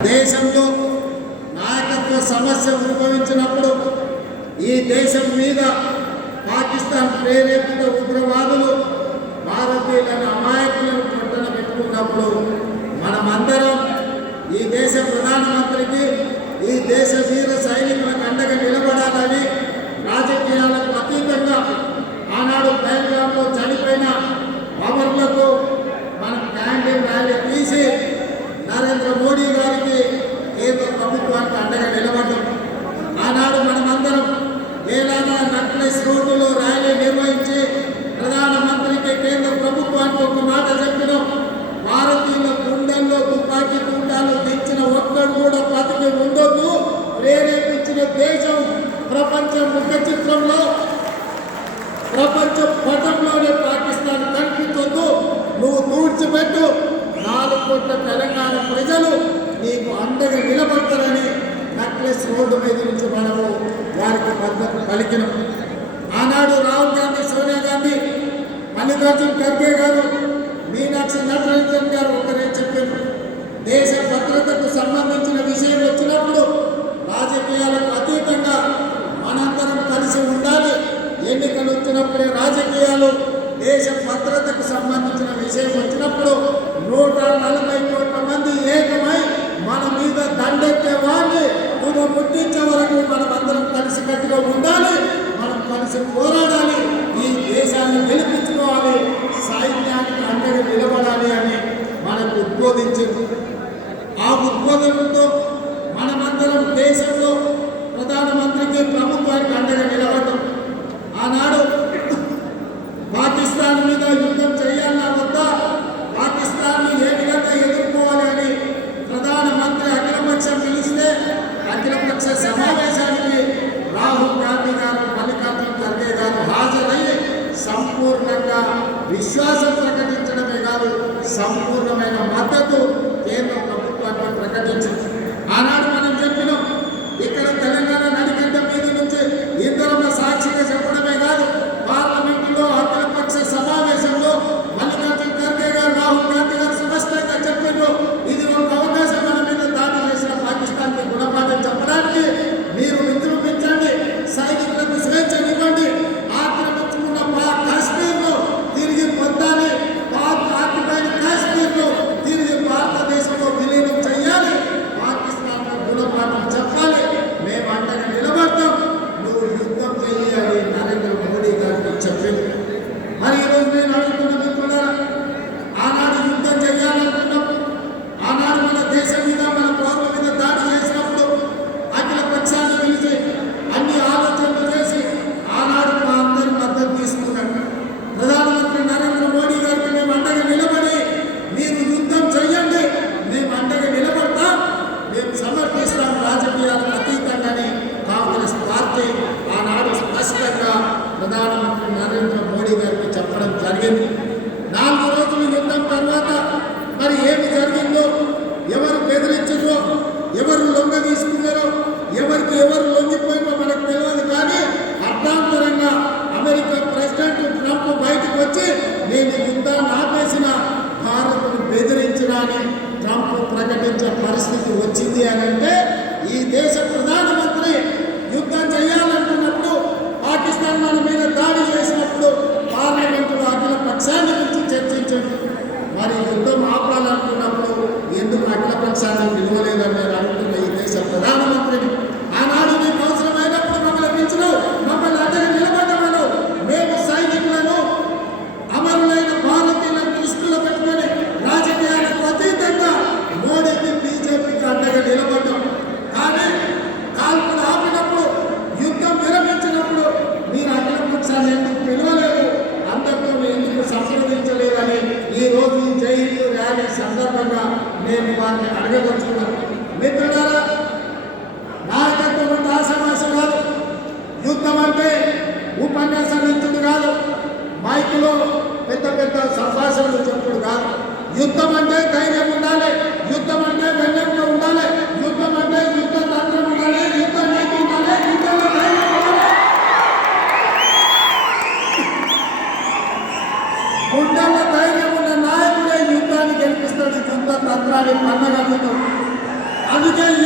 దేశంలో నాయకత్వ సమస్య ఉద్భవించినప్పుడు ఈ దేశం మీద పాకిస్తాన్ ప్రేరేపిత ఉగ్రవాదులు భారతీయులను అమాయకులను పొట్టన పెట్టుకున్నప్పుడు మనమందరం ఈ దేశ ప్రధానమంత్రికి ఈ దేశ వీర సైనికులకు అండగా నిలబడాలని రాజకీయాలకు అతీతంగా ఆనాడు పహల్గామ్లో చనిపోయిన అమరులకు మనం క్యాండిల్ ర్యాలీ తీసి నరేంద్ర మోడీ గారికి కేంద్ర ప్రభుత్వానికి అండగా నిలబడ్డాం. ఆనాడు మనమందరం వేలాది నక్లెస్ రోడ్డులో ర్యాలీ నిర్వహించి ప్రధానమంత్రికి కేంద్ర ప్రభుత్వానికి ఒక మాట చెప్పినాం. భారతీయుల గుండెల్లో తుపాకీ గుండాలు దించిన ఒక్కడు కూడా బతికి ఉండొద్దు. ప్రేరేపించిన దేశం ప్రపంచ ముఖ చిత్రంలో ప్రపంచ పటంలోనే పాకిస్తాన్ కనిపించొద్దు. నువ్వు తూడ్చిపెట్టు. 4 కోట్ల తెలంగాణ ప్రజలు నీకు అండగా నిలబడతారని నక్లెస్ రోడ్డు మీద నుంచి మనము వారికి మద్దతు పలికినాం. ఆనాడు రాహుల్ గాంధీ, సోనియా గాంధీ, మల్లికార్జున్ ఖర్గే గారు, మీనాక్షి నటరాజన్ గారు ఒకరే చెప్పారు. దేశ భద్రతకు సంబంధించిన విషయం వచ్చినప్పుడు రాజకీయాలకు అతీతంగా మనందరం కలిసి ఉండాలి. ఎన్నికలు వచ్చినప్పుడే రాజకీయాలు, దేశ భద్రతకు సంబంధించిన విషయం వచ్చినప్పుడు 140 కోట్ల మంది ఏకమై మన మీద దండెత్తే వాళ్ళని తుద ముట్టించే వరకు మనం అందరం కలిసి కట్టుగా ఉండాలి. మనం కలిసి పోరాడాలి. ఈ దేశాన్ని గెలిపించుకోవాలి. సైన్యానికి అండగా నిలబడాలి అని మనకు ఉద్బోధించింది. ఆ ఉద్బోధనతో మనమందరం దేశంలో ప్రధానమంత్రికి, ప్రభుత్వానికి అండగా నిలబడ్డాం. ఆనాడు పాకిస్తాన్ మీద యుద్ధం చేయాలన్నా వద్దా, పాకిస్తాన్ని ఏ విధంగా ఎదుర్కోవాలి అని ప్రధానమంత్రి అఖిలపక్షం పిలిస్తే అఖిలపక్ష సమావేశానికి రాహుల్ గాంధీ గారు, మల్లికార్జున్ ఖర్గే గారు హాజరయ్యి సంపూర్ణంగా విశ్వాసం ప్రకటించడమే కాదు, సంపూర్ణమైన మద్దతు కేంద్ర ప్రభుత్వాన్ని ప్రకటించింది. ఆనాడు మనం చెప్పినాం, ఇక్కడ తెలంగాణ నడిగడ్డ మీద నుంచి ఇందరమ్మ సాక్షిగా చెప్పడమే కాదు, పార్లమెంటులో అఖిలపక్ష సమావేశంలో మల్లికార్జున్ ఖర్గే గారు, రాహుల్ గాంధీ గారు స్పష్టంగా చెప్పారు, ఇది ఒక అవకాశం మన మీద దాడి చేసిన పాకిస్తాన్కి గుణపాఠం చెప్పడానికి. మీరు విజృంభించండి, సైనికులకు స్వేచ్ఛనివ్వండి, ఆక్రమించుకున్న కాశ్మీర్ను తిరిగి పొందాలి, ఆక్యుపైడ్ కాశ్మీర్ను తిరిగి భారతదేశంలో విలీనం చేయాలి, అందుకే